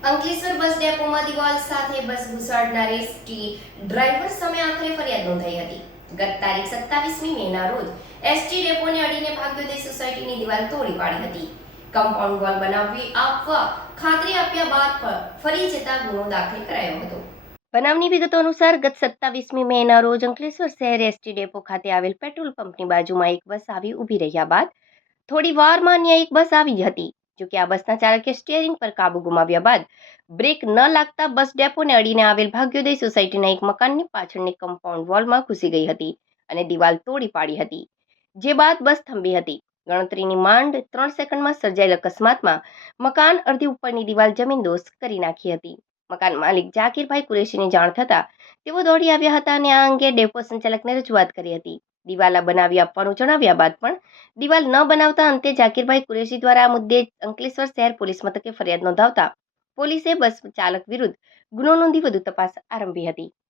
અંકલેશ્વર બસ ડેપોમાં દિવાલ સાથે બસ ઘુસાડનાર ST driver સામે આખરે ફરિયાદ નોંધાઈ હતી. ગત તારીખ સત્તાવીસમી મેના રોજ એસટી ડેપોને અડીને ભાગ્યોદય સોસાયટીની દિવાલ તોડી પાડી હતી. કમ્પાઉન્ડ વોલ બનાવવી આપવા ખાતરી આપ્યા બાદ પણ ફરી જતા ગુનો દાખલ કરાયો હતો. બનાવની વિગતો અનુસાર ગત સત્તાવીસમી મેના રોજ અંકલેશ્વર શહેર એસટી ડેપો ખાતે આવેલ પેટ્રોલ પંપની બાજુમાં એક બસ આવી ઊભી રહ્યા બાદ થોડી વારમાં અન્ય એક બસ આવી હતી. જોકે આ બસના ચાલકે સ્ટિયરિંગ પર કાબુ ગુમાવ્યા બાદ બ્રેક ન લાગતા બસ ડેપોને અડીને આવેલ ભાગ્યોદય સોસાયટીના એક મકાનની પાછળની કમ્પાઉન્ડ વોલમાં ઘૂસી ગઈ હતી અને દિવાલ તોડી પાડી હતી, જે બાદ બસ થંભી હતી. ગણતરીની માંડ ત્રણ સેકન્ડમાં સર્જાયેલ અકસ્માતમાં મકાન અડધી ઉપરની દિવાલ જમીનદોસ્ત કરી નાખી હતી. મકાન માલિક જાકીરભાઈ કુરેશીની જાણ થતાં તેઓ દોડી આવ્યા હતા અને આ અંગે ડેપો સંચાલકને રજૂઆત કરી હતી. દિવાલા બનાવી આપવાનું, જણાવ્યા બાદ પણ દિવાલ ન બનાવતા અંતે જાકીરભાઈ કુરેશી દ્વારા આ મુદ્દે અંકલેશ્વર શહેર પોલીસ મથકે ફરિયાદ નોંધાવતા પોલીસે બસ ચાલક વિરુદ્ધ ગુનો નોંધી વધુ તપાસ આરંભી હતી.